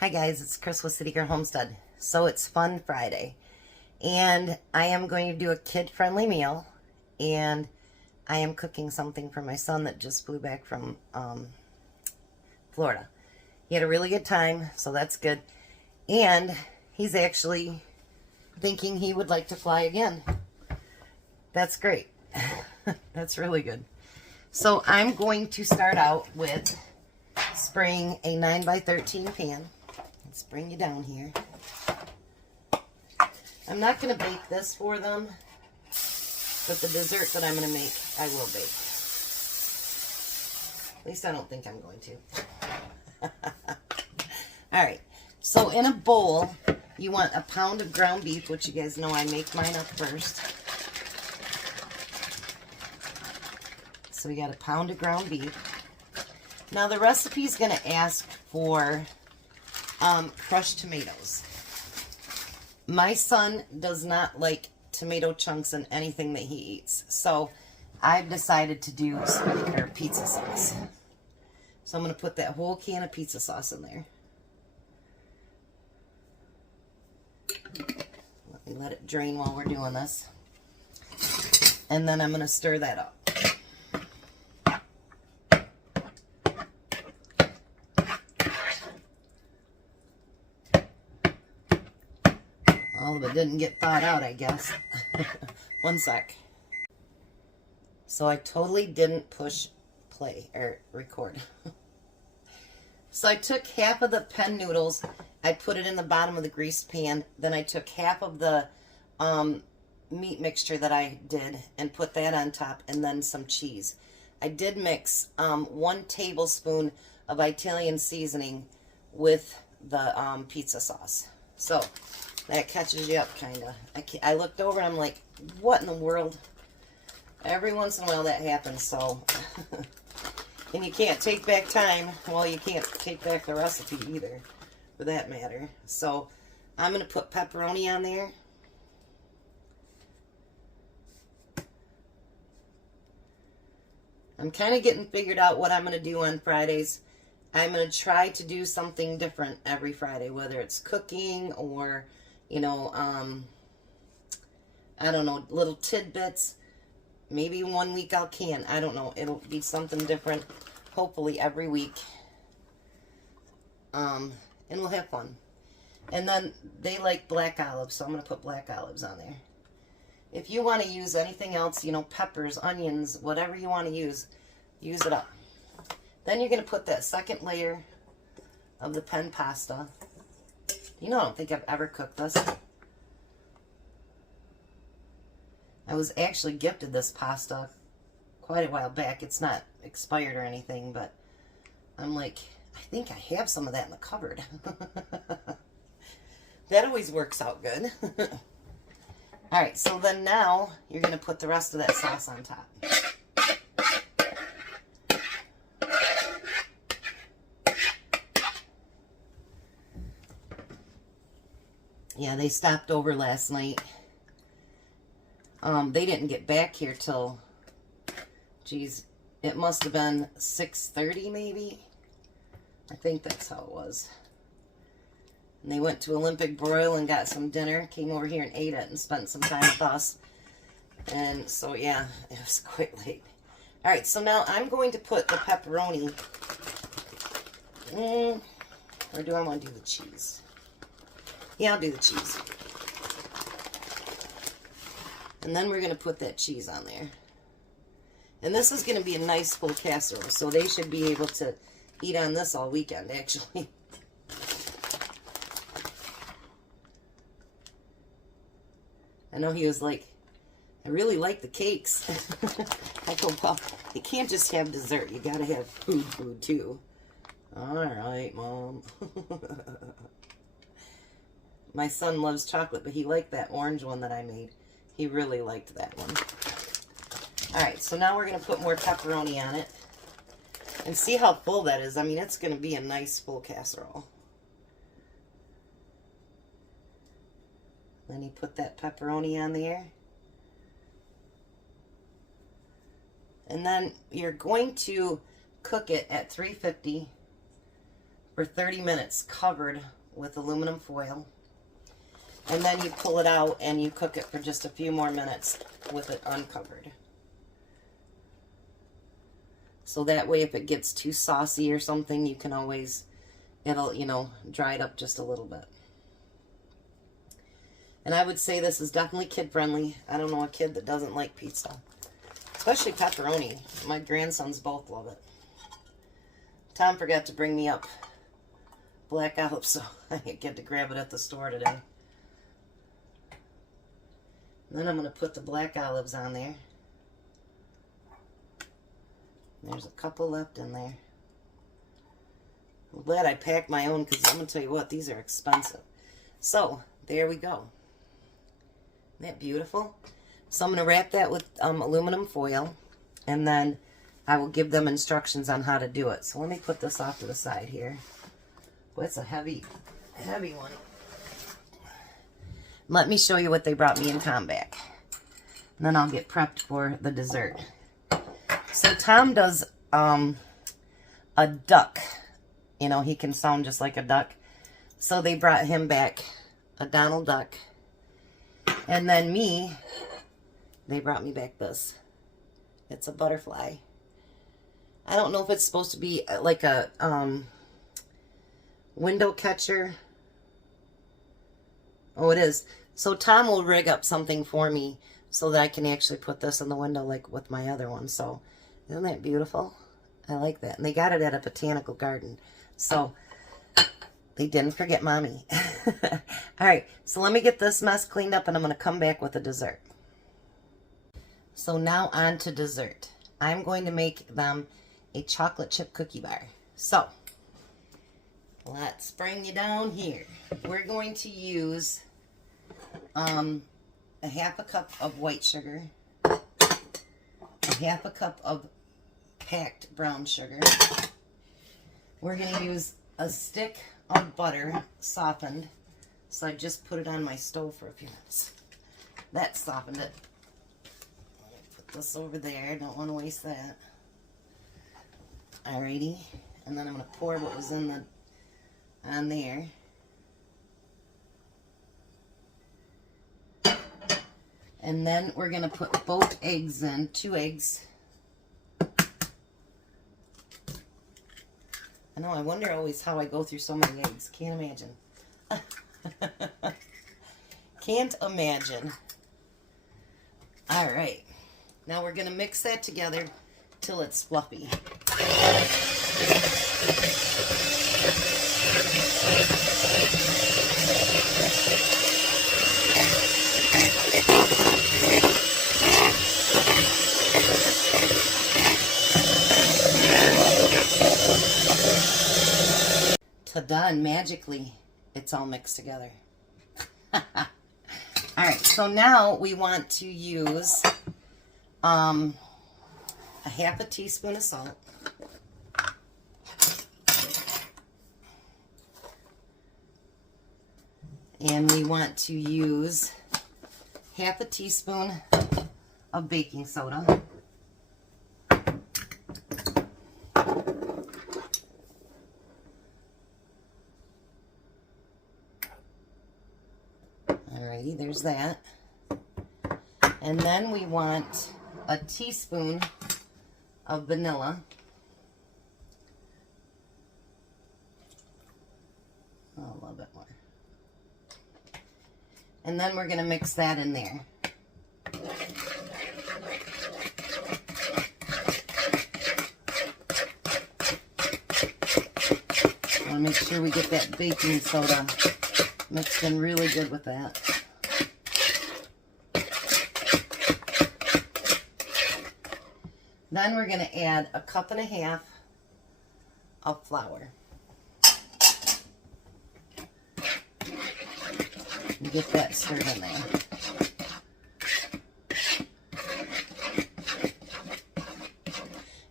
Hi guys, it's Chris with City Girl Homestead. So it's Fun Friday, and I am going to do a kid-friendly meal, and I am cooking something for my son that just flew back from Florida. He had a really good time, so that's good, and he's actually thinking he would like to fly again. That's great. That's really good. So I'm going to start out with spraying a 9x13 pan. Let's bring you down here. I'm not going to bake this for them, but the dessert that I'm going to make, I will bake. At least I don't think I'm going to. Alright, so in a bowl, you want a pound of ground beef, which you guys know I make mine up first. So we got a pound of ground beef. Now the recipe is going to ask for crushed tomatoes. My son does not like tomato chunks in anything that he eats, so I've decided to do pizza sauce. So I'm going to put that whole can of pizza sauce in there. Let me let it drain while we're doing this. And then I'm going to stir that up. All of it didn't get thawed out, I guess. One sec. So I totally didn't push play or record. So I took half of the penne noodles, I put it in the bottom of the greased pan, then I took half of the meat mixture that I did and put that on top, and then some cheese. I did mix 1 tablespoon of Italian seasoning with the pizza sauce. So that catches you up, kind of. I looked over and I'm like, what in the world? Every once in a while that happens, so. And you can't take back time. Well, you can't take back the recipe either, for that matter. So I'm going to put pepperoni on there. I'm kind of getting figured out what I'm going to do on Fridays. I'm going to try to do something different every Friday, whether it's cooking or, you know, I don't know, little tidbits. Maybe one week I'll can. I don't know. It'll be something different, hopefully every week. And we'll have fun. And then they like black olives, so I'm going to put black olives on there. If you want to use anything else, you know, peppers, onions, whatever you want to use it up. Then you're going to put that second layer of the penne pasta. You know, I don't think I've ever cooked this. I was actually gifted this pasta quite a while back. It's not expired or anything, but I'm like, I think I have some of that in the cupboard. That always works out good. Alright, so then now you're going to put the rest of that sauce on top. Yeah, they stopped over last night. They didn't get back here till, geez, it must have been 6:30 maybe. I think that's how it was. And they went to Olympic Broil and got some dinner, came over here and ate it and spent some time with us. And so, yeah, it was quite late. Alright, so now I'm going to put the pepperoni, or do I want to do the cheese? Yeah, I'll do the cheese. And then we're going to put that cheese on there. And this is going to be a nice full casserole, so they should be able to eat on this all weekend, actually. I know he was like, I really like the cakes. I go, well, you can't just have dessert. You got to have food too. All right, Mom. My son loves chocolate, but he liked that orange one that I made. He really liked that one. Alright, so now we're going to put more pepperoni on it. And see how full that is. I mean, it's going to be a nice full casserole. Then you put that pepperoni on there. And then you're going to cook it at 350 for 30 minutes covered with aluminum foil. And then you pull it out and you cook it for just a few more minutes with it uncovered. So that way if it gets too saucy or something, you can always, it'll, you know, dry it up just a little bit. And I would say this is definitely kid-friendly. I don't know a kid that doesn't like pizza. Especially pepperoni. My grandsons both love it. Tom forgot to bring me up black olives, so I didn't get to grab it at the store today. And then I'm going to put the black olives on there. There's a couple left in there. I'm glad I packed my own because I'm going to tell you what, these are expensive. So, there we go. Isn't that beautiful? So I'm going to wrap that with aluminum foil, and then I will give them instructions on how to do it. So let me put this off to the side here. Boy, it's a heavy one. Let me show you what they brought me in Tom bag. And then I'll get prepped for the dessert. So Tom does a duck. You know, he can sound just like a duck. So they brought him back a Donald Duck. And then me, they brought me back this. It's a butterfly. I don't know if it's supposed to be like a window catcher. Oh, it is. So Tom will rig up something for me so that I can actually put this in the window like with my other one. So isn't that beautiful? I like that. And they got it at a botanical garden. So they didn't forget mommy. All right, so let me get this mess cleaned up and I'm going to come back with a dessert. So now on to dessert. I'm going to make them a chocolate chip cookie bar. So let's bring you down here. We're going to use a half a cup of white sugar, a half a cup of packed brown sugar. We're going to use a stick of butter, softened. So I just put it on my stove for a few minutes. That softened it. Let me put this over there. Don't want to waste that. Alrighty. And then I'm going to pour what was in the on there. And then we're going to put both eggs in, 2 eggs. I know, I wonder always how I go through so many eggs. Can't imagine. Can't imagine. All right. Now we're going to mix that together till it's fluffy. Ta-da, and magically, it's all mixed together. All right, so now we want to use a half a teaspoon of salt. And we want to use half a teaspoon of baking soda. Alrighty, there's that. And then we want a teaspoon of vanilla. Oh, a little bit more. And then we're going to mix that in there. I want to make sure we get that baking soda mixed in really good with that. Then we're going to add a cup and a half of flour. And get that stirred in there.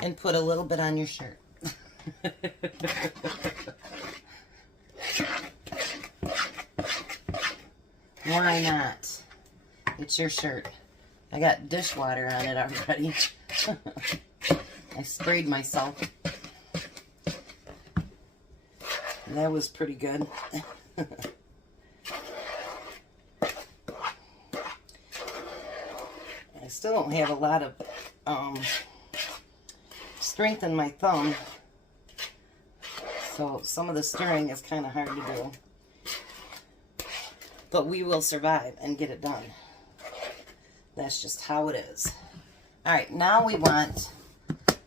And put a little bit on your shirt. Why not? It's your shirt. I got dishwater on it already. I sprayed myself. That was pretty good. I still don't have a lot of strength in my thumb, so some of the stirring is kind of hard to do. But we will survive and get it done. That's just how it is. All right, now we want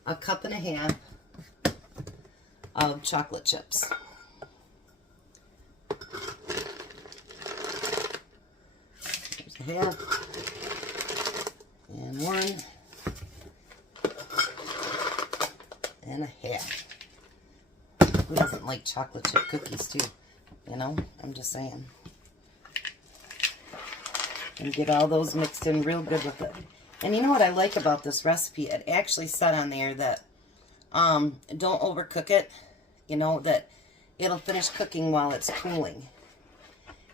a cup and a half of chocolate chips. There's a half. And one. And a half. Who doesn't like chocolate chip cookies too? You know, I'm just saying. And get all those mixed in real good with it. And you know what I like about this recipe? It actually said on there that don't overcook it. You know, that it'll finish cooking while it's cooling.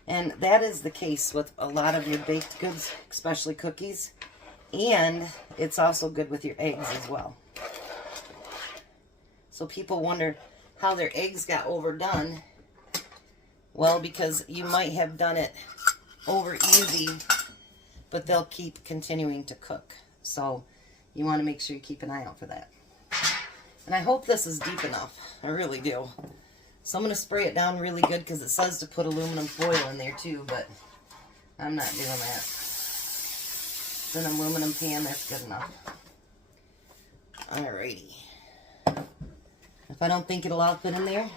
And that is the case with a lot of your baked goods, especially cookies. And it's also good with your eggs as well. So people wonder how their eggs got overdone. Well, because you might have done it over easy, but they'll keep continuing to cook. So you want to make sure you keep an eye out for that. And I hope this is deep enough. I really do. So I'm going to spray it down really good because it says to put aluminum foil in there too, but I'm not doing that. It's an aluminum pan, that's good enough. Alrighty. If I don't think it'll all fit in there,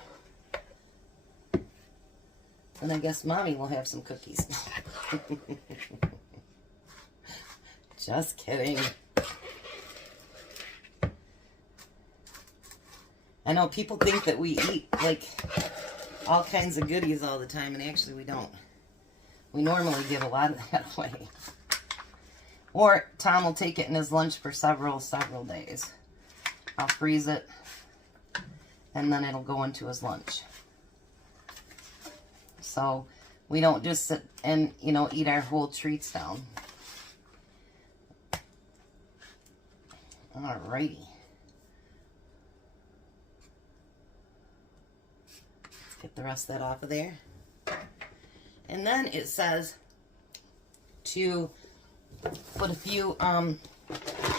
then I guess Mommy will have some cookies. Just kidding. I know people think that we eat like all kinds of goodies all the time, and actually we don't. We normally give a lot of that away. Or Tom will take it in his lunch for several days. I'll freeze it, and then it'll go into his lunch. So we don't just sit and, you know, eat our whole treats down. Alrighty. Let's get the rest of that off of there. And then it says to put a few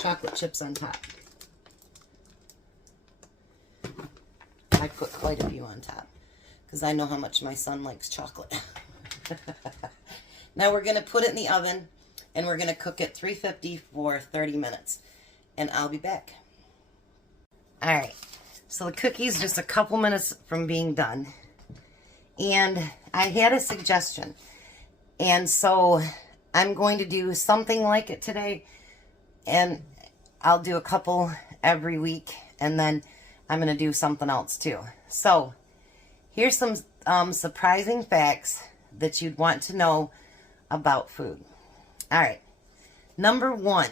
chocolate chips on top. I put quite a few on top because I know how much my son likes chocolate. Now we're going to put it in the oven and we're going to cook it 350 for 30 minutes. And I'll be back. Alright, so the cookie's just a couple minutes from being done. And I had a suggestion. And so I'm going to do something like it today. And I'll do a couple every week. And then I'm going to do something else too. So here's some surprising facts that you'd want to know about food. Alright, number one.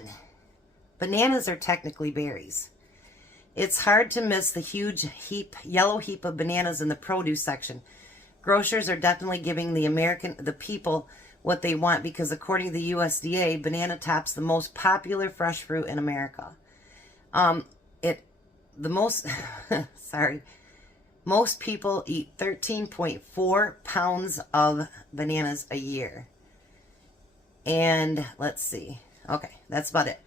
Bananas are technically berries. It's hard to miss the huge yellow heap of bananas in the produce section. Grocers are definitely giving the people what they want because according to the USDA, banana tops the most popular fresh fruit in America. Most people eat 13.4 pounds of bananas a year. And let's see. Okay, that's about it.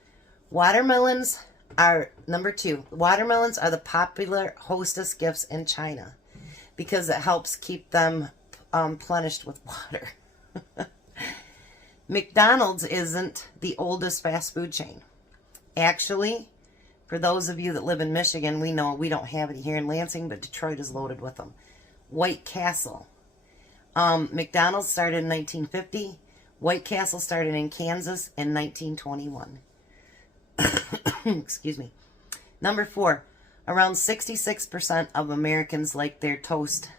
Watermelons are number two. Watermelons are the popular hostess gifts in China because it helps keep them plenished with water. McDonald's isn't the oldest fast food chain. Actually, for those of you that live in Michigan, we know we don't have it here in Lansing, but Detroit is loaded with them. White Castle. McDonald's started in 1950. White Castle started in Kansas in 1921. Excuse me. Number four, around 66% of Americans like their toast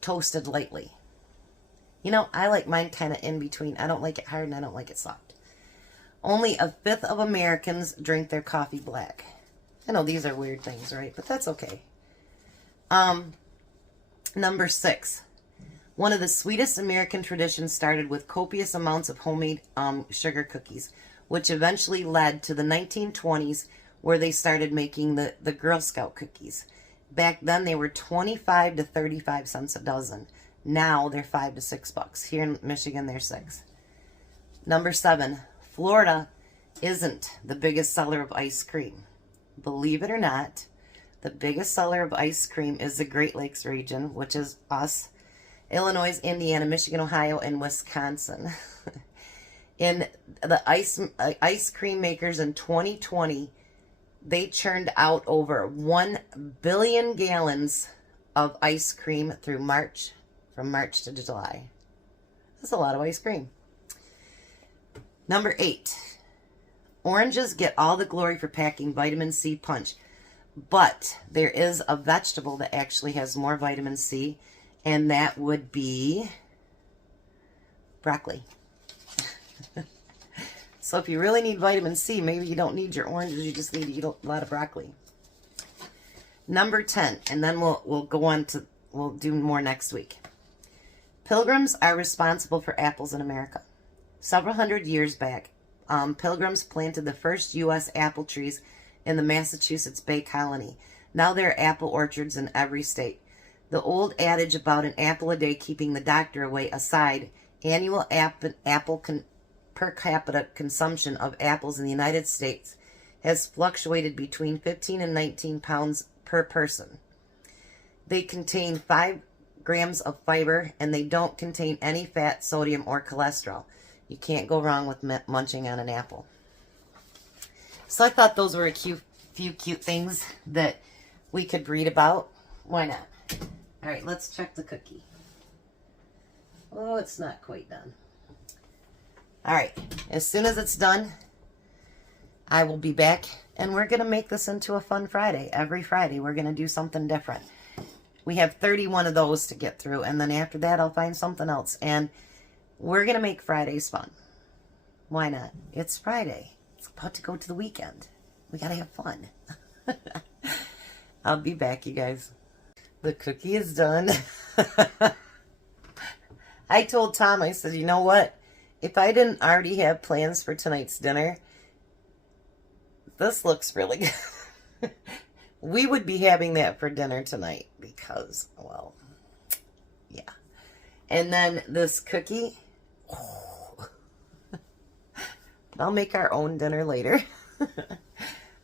toasted lightly. You know, I like mine kind of in between. I don't like it hard and I don't like it soft. Only a fifth of Americans drink their coffee black. I know these are weird things, right? But that's okay. Number six, one of the sweetest American traditions started with copious amounts of homemade sugar cookies, which eventually led to the 1920s where they started making the Girl Scout cookies. Back then they were 25 to 35 cents a dozen. Now they're $5 to $6. Here in Michigan, they're 6. Number 7, Florida isn't the biggest seller of ice cream. Believe it or not, the biggest seller of ice cream is the Great Lakes region, which is us, Illinois, Indiana, Michigan, Ohio, and Wisconsin. In the ice cream makers in 2020, they churned out over 1 billion gallons of ice cream through March, from March to July. That's a lot of ice cream. Number 8, oranges get all the glory for packing vitamin C punch, but there is a vegetable that actually has more vitamin C, and that would be broccoli. So if you really need vitamin C, maybe you don't need your oranges, you just need to eat a lot of broccoli. Number 10, and then we'll go on to, we'll do more next week. Pilgrims are responsible for apples in America. Several hundred years back, Pilgrims planted the first U.S. apple trees in the Massachusetts Bay Colony. Now there are apple orchards in every state. The old adage about an apple a day keeping the doctor away aside, annual per capita consumption of apples in the United States has fluctuated between 15 and 19 pounds per person. They contain 5 grams of fiber, and they don't contain any fat, sodium, or cholesterol. You can't go wrong with munching on an apple. So I thought those were a few cute things that we could read about. Why not? All right, let's check the cookie. Oh, it's not quite done. All right, as soon as it's done, I will be back, and we're going to make this into a fun Friday. Every Friday, we're going to do something different. We have 31 of those to get through, and then after that, I'll find something else. And we're going to make Fridays fun. Why not? It's Friday. It's about to go to the weekend. We got to have fun. I'll be back, you guys. The cookie is done. I told Tom, I said, you know what? If I didn't already have plans for tonight's dinner, this looks really good. We would be having that for dinner tonight because, well, yeah. And then this cookie, I'll make our own dinner later.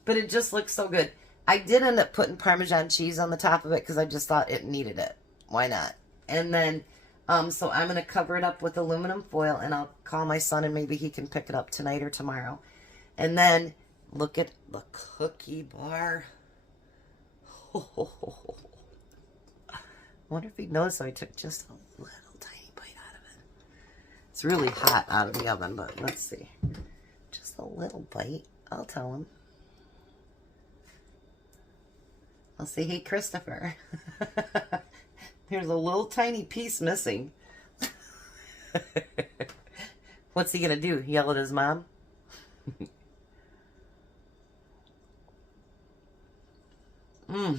But it just looks so good. I did end up putting Parmesan cheese on the top of it because I just thought it needed it. Why not? And then, so I'm going to cover it up with aluminum foil, and I'll call my son and maybe he can pick it up tonight or tomorrow. And then, look at the cookie bar. I wonder if he'd notice I took just a little tiny bite out of it. It's really hot out of the oven, but let's see. Just a little bite. I'll tell him. I'll say, hey, Christopher. There's a little tiny piece missing. What's he going to do? Yell at his mom? Mmm.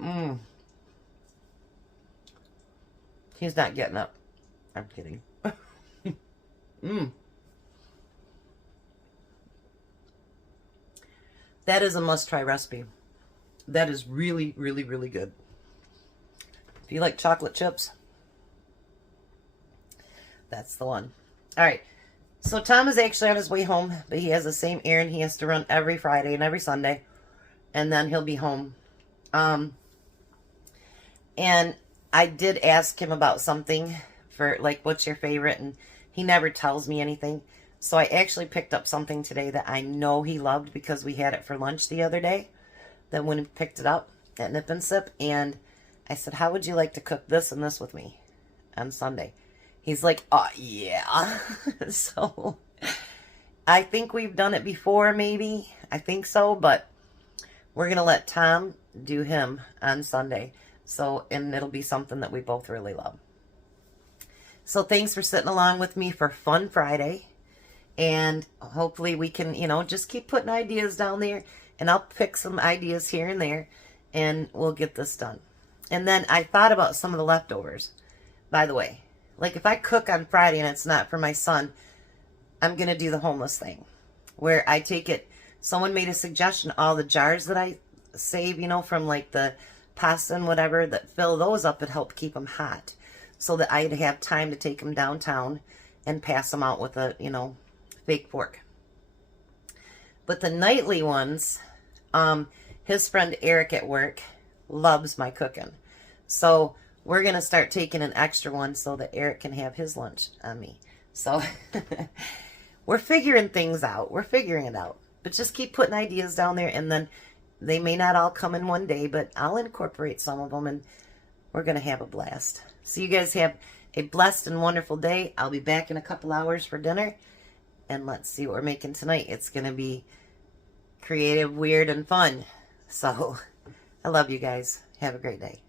Mmm. He's not getting up. I'm kidding. Mmm. That is a must-try recipe. That is really, really, really good. If you like chocolate chips, that's the one. All right. So Tom is actually on his way home, but he has the same errand he has to run every Friday and every Sunday, and then he'll be home. And I did ask him about something for, like, what's your favorite, and he never tells me anything. So I actually picked up something today that I know he loved because we had it for lunch the other day. Then when he picked it up at Nip and Sip, and I said, how would you like to cook this and this with me on Sunday? He's like, oh, yeah. So I think we've done it before, maybe. I think so, but we're going to let Tom do him on Sunday. So, and it'll be something that we both really love. So thanks for sitting along with me for Fun Friday. And hopefully we can, you know, just keep putting ideas down there. And I'll pick some ideas here and there. And we'll get this done. And then I thought about some of the leftovers. By the way, like if I cook on Friday and it's not for my son, I'm going to do the homeless thing. Where I take it someone made a suggestion, all the jars that I save, you know, from like the pasta and whatever, that fill those up and help keep them hot, so that I'd have time to take them downtown and pass them out with a, you know, fake fork. But the nightly ones, his friend Eric at work loves my cooking. So we're going to start taking an extra one so that Eric can have his lunch on me. So we're figuring things out. We're figuring it out. But just keep putting ideas down there, and then they may not all come in one day, but I'll incorporate some of them, and we're going to have a blast. So you guys have a blessed and wonderful day. I'll be back in a couple hours for dinner, and let's see what we're making tonight. It's going to be creative, weird, and fun. So I love you guys. Have a great day.